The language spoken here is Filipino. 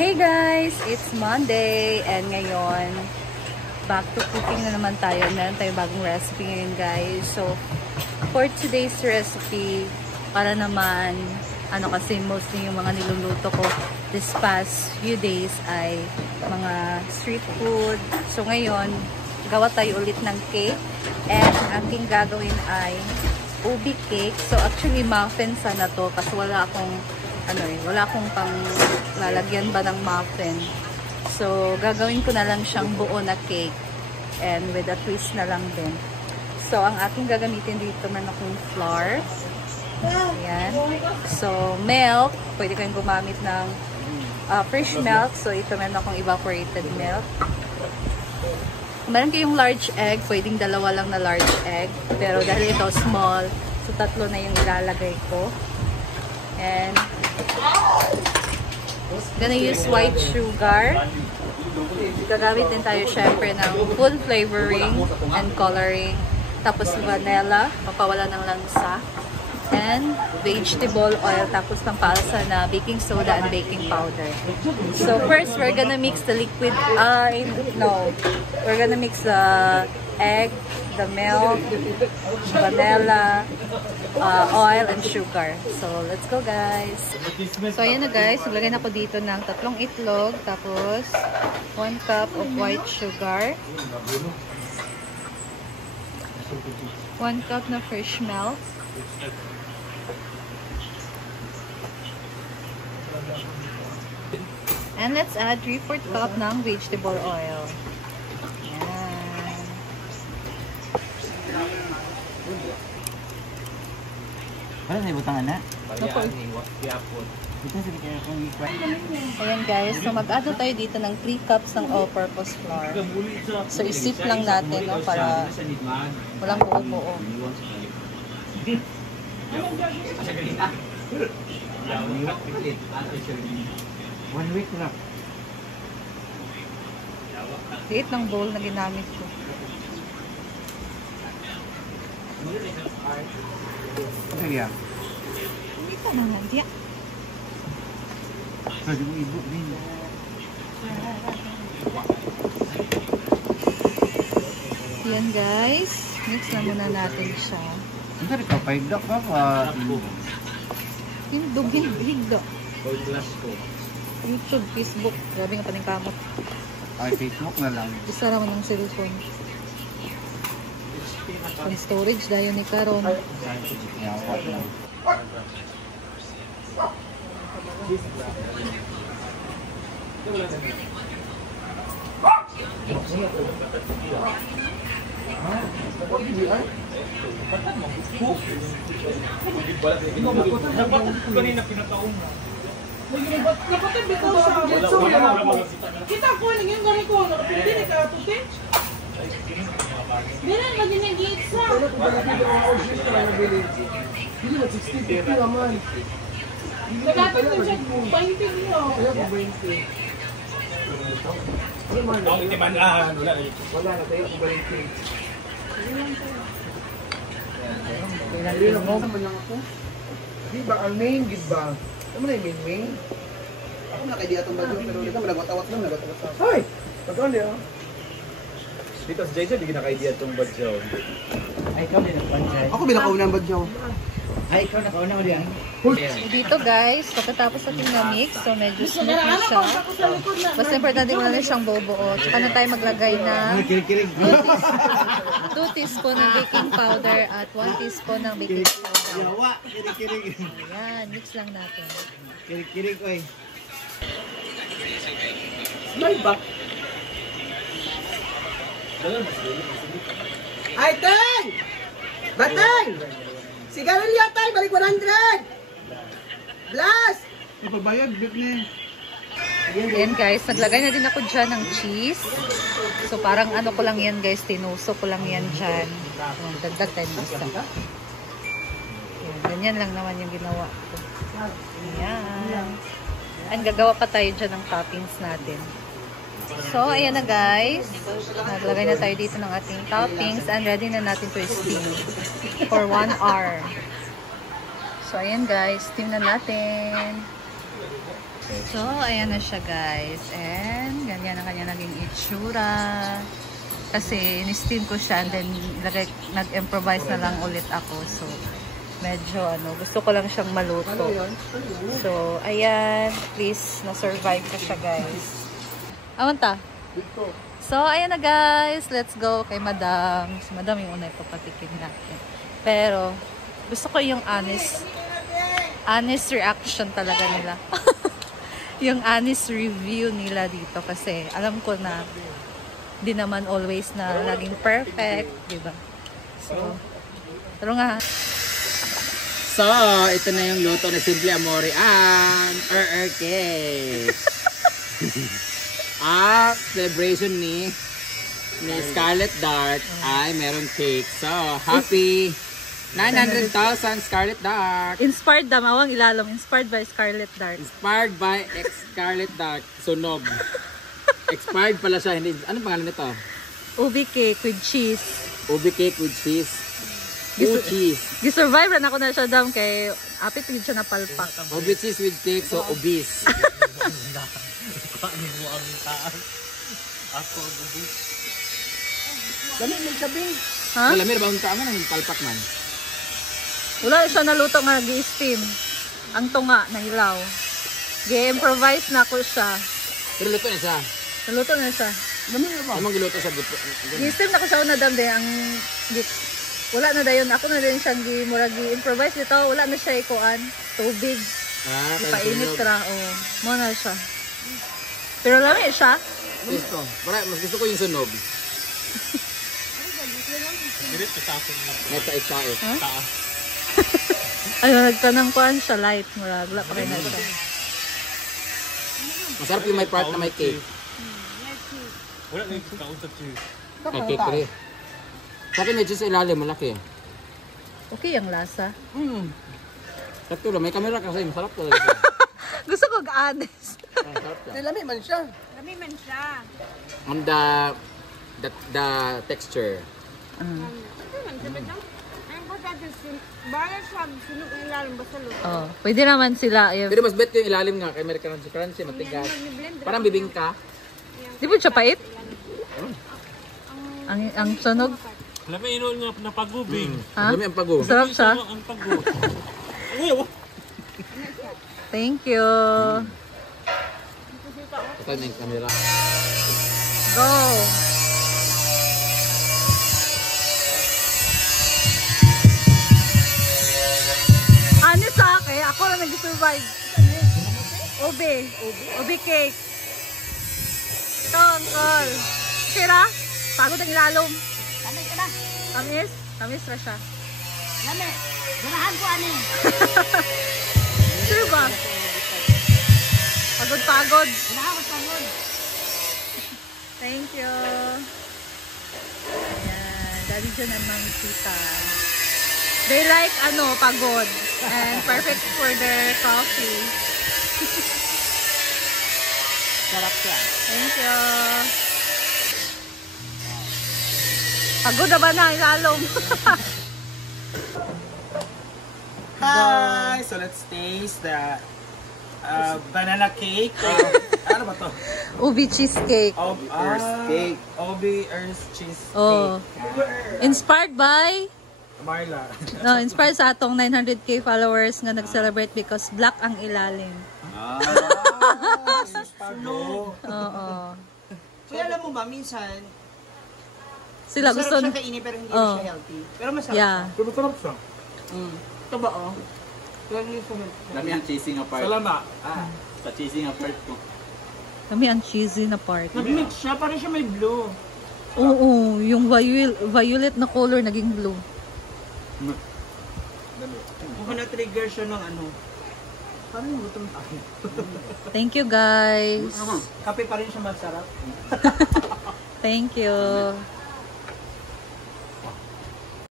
Hey guys! It's Monday and ngayon back to cooking na naman tayo. Meron tayong bagong recipe ngayon guys. So, for today's recipe, para naman, kasi mostly yung mga niluluto ko this past few days ay mga street food. So, ngayon, gawa tayo ulit ng cake. And ang aking gagawin ay ubi cake. So, actually, muffin sana to kasi wala akong pang lalagyan ba ng muffin. So, gagawin ko na lang siyang buo na cake. And with a twist na lang din. So, ang aking gagamitin dito, meron akong flour. Ayan. So, milk. Pwede kayong gumamit ng fresh milk. So, ito meron akong evaporated milk. Kung meron kayong large egg, pwedeng dalawa lang na large egg. Pero dahil ito small, so tatlo na yung ilalagay ko. And gonna use white sugar. Gagamit din tayo syempre ng full flavoring and coloring. Tapos vanilla, papawala ng lansa. And vegetable oil, tapos pampalsa na baking soda and baking powder. So first, we're gonna mix the liquid, we're gonna mix the egg, the milk, vanilla, oil, and sugar. So let's go guys. So ayan na guys, naglagay na ako dito ng 3 itlog, tapos 1 cup of white sugar, 1 cup na fresh milk, and let's add 3/4 cup ng vegetable oil. Ayan. Parang may butang na. Ayan guys, so mag-add tayo dito ng 3 cups ng all-purpose flour. So isip lang natin, no, para walang buo-buo. 1 week na. Liit ng bowl na ginamit ko. Okay yan. Ito na nga, diya. Pwede mo ibo din. Yan guys, mix na muna natin siya. Ang tari ka, paigdak ka pa. Higdo. YouTube, Facebook. Grabe nga paning kamot. Ay, Facebook na lang. Isa naman ng cellphone. Ang storage dahil ni Karon. Yawa lang. Kanina pinataong mo. Napatay bitaw sa gitso yan ako. Kita ko lang yung gani ko. Nakapindi ni Katuti. Dinan lagi ng gitsa. Hindi ba 60-50 naman? Naglatag na siya. Pahinting niyo. Kaya po 20. Ano man? Hindi man wala na. Wala na, tayo po 20. Kailan mo? Naman lang ako. Di ba, ang main, gid ba? Ano na yung main? Ako na kay di atong bagyo pero dito nagwatawat lang. Ay! Pagkaan niya. Dito sa JJ, di na kay di atong badyaw. Ay, ikaw din nagpansay. Ako binakauna ang badyaw. Ay, ikaw nakauna mo diyan. Dito guys, pagkatapos natin na-mix, so medyo smooth na siya. Basta importante ko na rin siyang buo-buo. Tsaka na tayo maglagay ng Kirig-kirig. 2 teaspoon ng baking powder at 1 teaspoon ng baking soda. Yawa, kirig-kirig. Ayan, mix lang natin. Kirig-kirig, oy. Smile ba? Ay, Tay! Batay! Sigarilyo, Tay! Balik 100! Blast! Ipabayag, bit ni. Ayan guys, naglagay na din ako dyan ng cheese. So parang ano ko lang yan guys, tinuso ko lang yan dyan. Dagdag tayo ng isa. Ayan, ganyan lang naman yung ginawa ko. Ayan. And gagawa pa tayo dyan ng toppings natin. So, ayan na guys. Naglagay na tayo dito ng ating toppings and ready na natin to steam for 1 hour. So, ayan guys. Steam na natin. So, ayan na siya guys. And, ganyan ang kanya naging itsura. Kasi, ni-steam ko siya and then nag-improvise na lang ulit ako. So, medyo gusto ko lang siyang maluto. So, ayan. Please, na-survive ko siya guys. Awan ta? So, ayan na guys. Let's go kay Madam. Si Madam yung una ipapatikin natin. Pero, gusto ko yung honest reaction talaga nila. Yung honest review nila dito kasi alam ko na di naman always na laging perfect, diba? So, pero nga. So, ito na yung luto na Simple Amore and cake. Celebration ni Scarlet Dark ay meron cake. So, happy 900,000 Scarlet Dark. Inspired damawang ilalong. Inspired by Scarlet Dark. Inspired by Scarlet Dark. Sunog. Expired pala siya. Hindi. Anong pangalan nito? Ubi cake with cheese. Ubi cake with cheese. Cheese. Gisurvive rin ako na siya dam kay apit din siya na palpak. Ubi cheese with cake. So, obese. Dami mo sabing. Ha? Wala, meron ba ang tama ng palpak man? Wala siya naluto nga nag-i-steam. Ang tunga na hilaw. Gi-improvise na ako siya. Pero luto na siya. Naluto na siya. Dami mo ba? Anong giluto sa buto? Gi-steam na ko siya una dam din ang wala na dayon ako na din siyang gi-improvise dito. Wala na siya ikuan. Tubig. Ipainit ra oh. Mo na siya. Pero lami siya. Gusto. Mas gusto ko yung sunog. Neta ikait. Huh? Ayun, nagtanang kuan siya light. Wala pa rin na siya. Masarap yung may part na may cake. Wala na yung kaunta cheese. May cake rin. Sa akin may cheese ilalim, malaki. Okay ang lasa. Sakto lang, may camera kasi, masarap talaga siya. Gusto ko honest. Masarap siya. Lami man siya. Kami man siya. And the texture. Ang potato bala siya, sunod ang ilalim basta luto. Oh, pwede naman sila. Pero mas bet yung ilalim nga, kay may crunchy, matigas. Parang bibingka. Di ba siya pait? Ang sunog. Alam mo, inuul nga na pagubing. Ha? Dami ang pago. Sarap siya. Ang pago. Thank you. Ito na yung camera. Go. Honest sa akin, ako lang nag-survive. Ubi cake. Ito, uncle. Sira, pagod ang ilalom. Kami ka na. Tamis ra siya. Kami, ganahan ko ani. Sure ba? Pagod. Ganahan ko pagod. Thank you. Ayan, dali dyan naman tita. They like pagod and perfect for their coffee. Sarap siya. Thank you. Pagod na ba na ilalong? Hi! So let's taste the banana cake. Ano ba to? Ubi cheesecake. Earth cake. Obi Earth cheese Oh. cake. Inspired by Marla. inspired sa atong 900k followers nga nag-celebrate because black ang ilalim. Pago. Oo. Kaya alam mo ba, minsan, Sila masarap gusto siya kainin pero hindi Oh. siya healthy. Pero masarap Yeah. siya. Pero sarap siya. Ito ba, oh? Dami ang cheesy nga part. Salamat. Sa cheesy nga part ko. Kami ang cheesy na part. Nag-mix siya, parang siya may blue. Oo, yung violet na color naging blue. Mukhang na-trigger siya ng parang yung gutom tayo. Thank you guys. Kape pa rin siya masarap. Thank you.